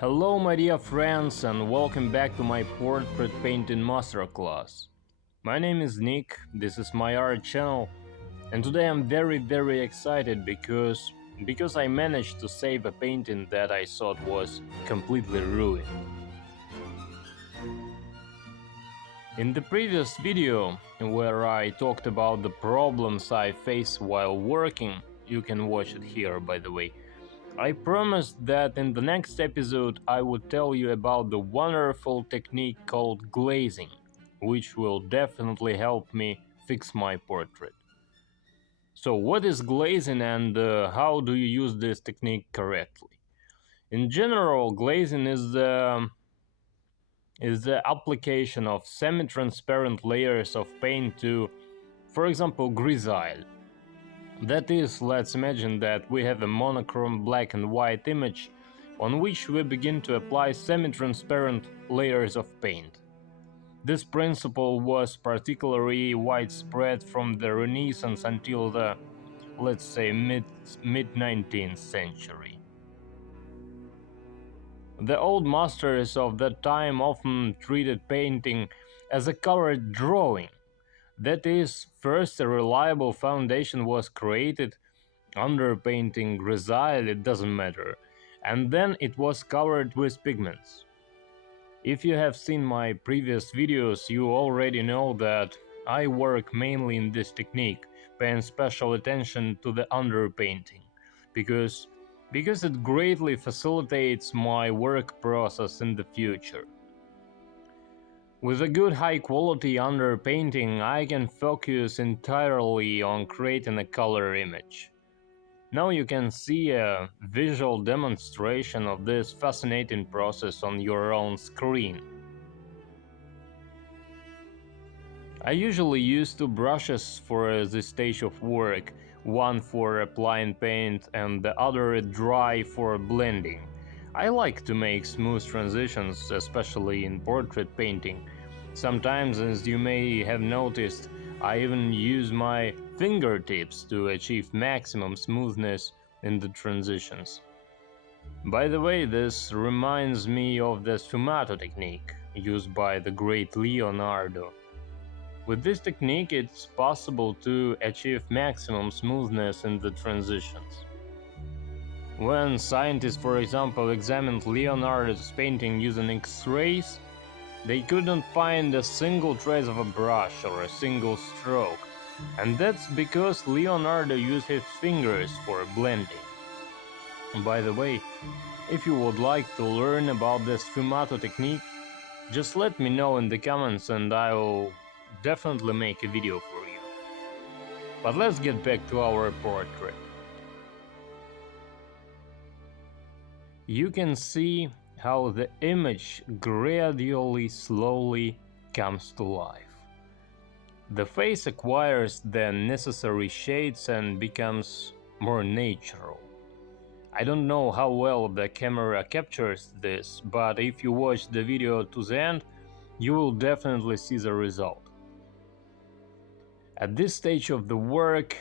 Hello my dear friends and welcome back to my Portrait Painting Masterclass. My name is Nick, this is my art channel, and today I'm very excited because I managed to save a painting that I thought was completely ruined. In the previous video, where I talked about the problems I face while working, you can watch it here by the way, I promised that in the next episode I would tell you about the wonderful technique called glazing, which will definitely help me fix my portrait. So what is glazing and how do you use this technique correctly? In general, glazing is the application of semi-transparent layers of paint to, for example, grisaille. That is, let's imagine that we have a monochrome black and white image on which we begin to apply semi-transparent layers of paint. This principle was particularly widespread from the Renaissance until the, let's say, mid-19th century. The old masters of that time often treated painting as a colored drawing. That is, first a reliable foundation was created, underpainting, grisaille, it doesn't matter, and then it was covered with pigments. If you have seen my previous videos, you already know that I work mainly in this technique, paying special attention to the underpainting, because it greatly facilitates my work process in the future. With a good high quality underpainting, I can focus entirely on creating a color image. Now you can see a visual demonstration of this fascinating process on your own screen. I usually use two brushes for this stage of work, one for applying paint and the other dry for blending. I like to make smooth transitions, especially in portrait painting. Sometimes, as you may have noticed, I even use my fingertips to achieve maximum smoothness in the transitions. By the way, this reminds me of the sfumato technique used by the great Leonardo. With this technique, it's possible to achieve maximum smoothness in the transitions. When scientists, for example, examined Leonardo's painting using X-rays, they couldn't find a single trace of a brush or a single stroke, and that's because Leonardo used his fingers for blending. By the way, if you would like to learn about the sfumato technique, just let me know in the comments and I'll definitely make a video for you. But let's get back to our portrait. You can see how the image gradually, slowly comes to life. The face acquires the necessary shades and becomes more natural. I don't know how well the camera captures this, but if you watch the video to the end, you will definitely see the result. At this stage of the work,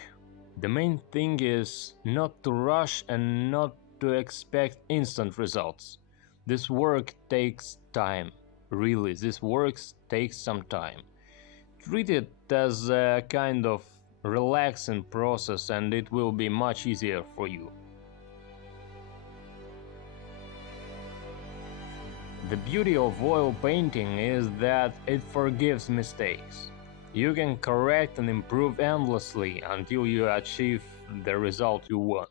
the main thing is not to rush and not to expect instant results. This work takes time. Really, this work takes some time. Treat it as a kind of relaxing process and it will be much easier for you. The beauty of oil painting is that it forgives mistakes. You can correct and improve endlessly until you achieve the result you want.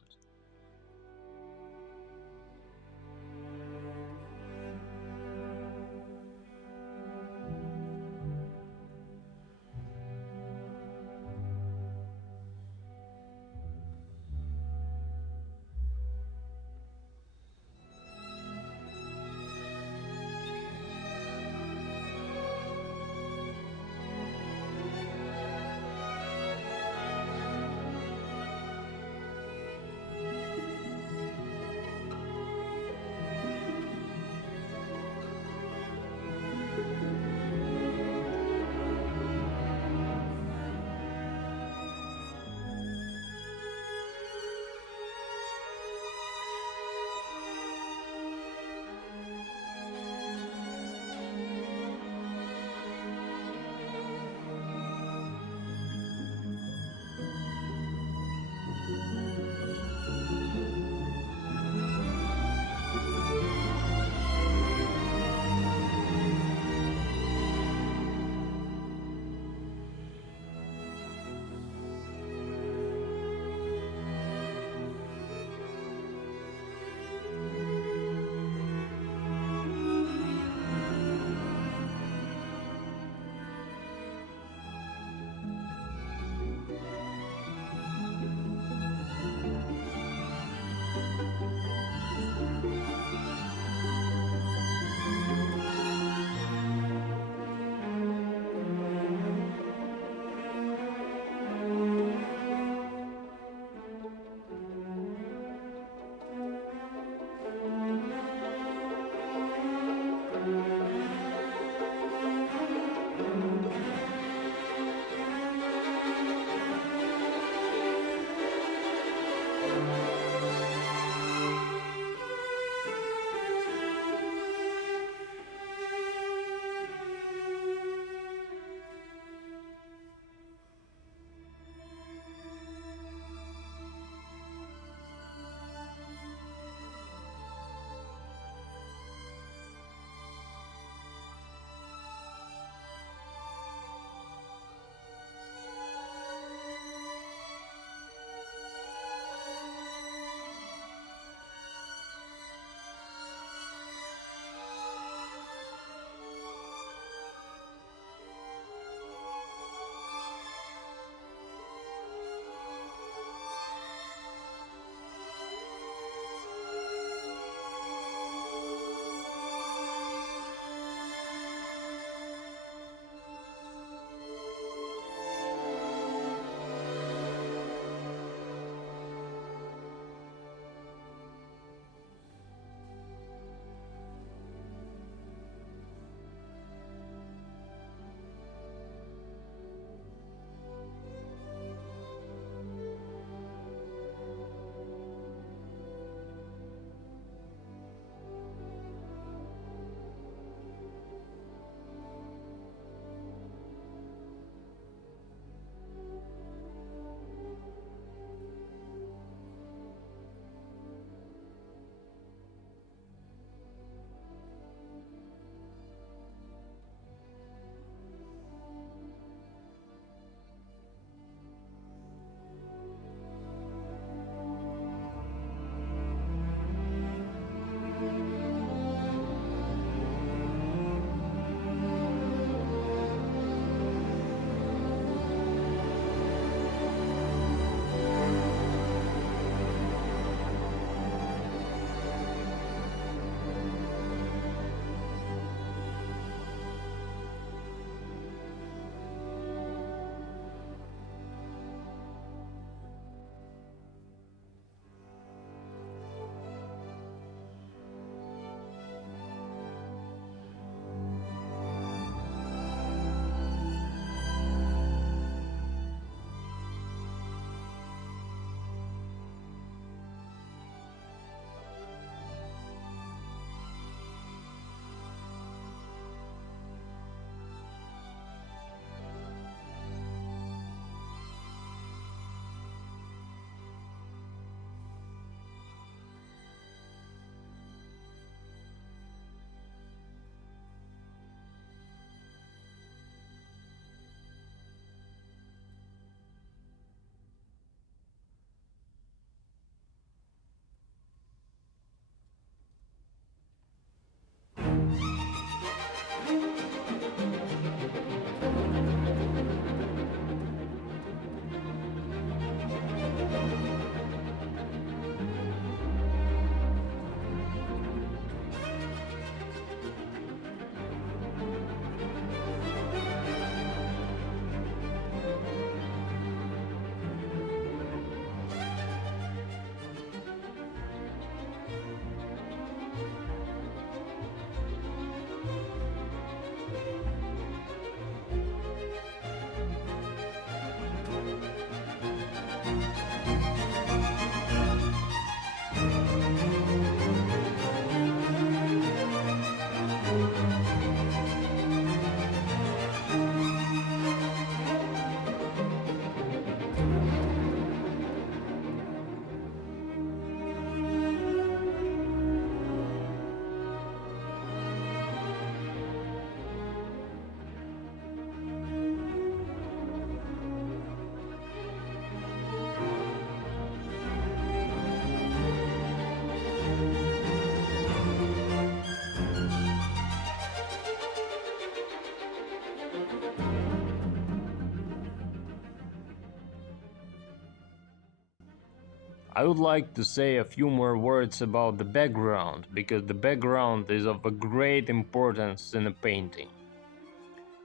I would like to say a few more words about the background, because the background is of a great importance in a painting.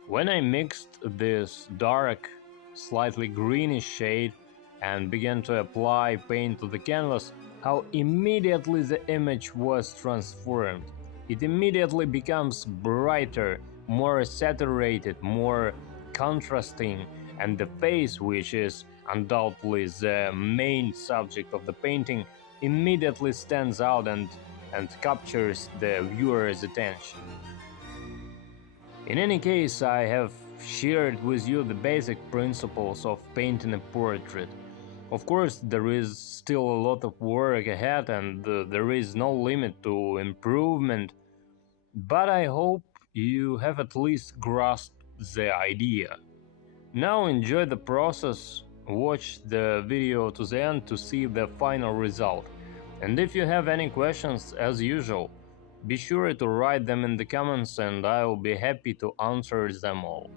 When I mixed this dark, slightly greenish shade and began to apply paint to the canvas, how immediately the image was transformed. It immediately becomes brighter, more saturated, more contrasting, and the face, which is undoubtedly the main subject of the painting, immediately stands out and captures the viewer's attention. In any case, I have shared with you the basic principles of painting a portrait. Of course, there is still a lot of work ahead and there is no limit to improvement, but I hope you have at least grasped the idea. Now enjoy the process, watch the video to the end to see the final result. And if you have any questions, as usual, be sure to write them in the comments and I will be happy to answer them all.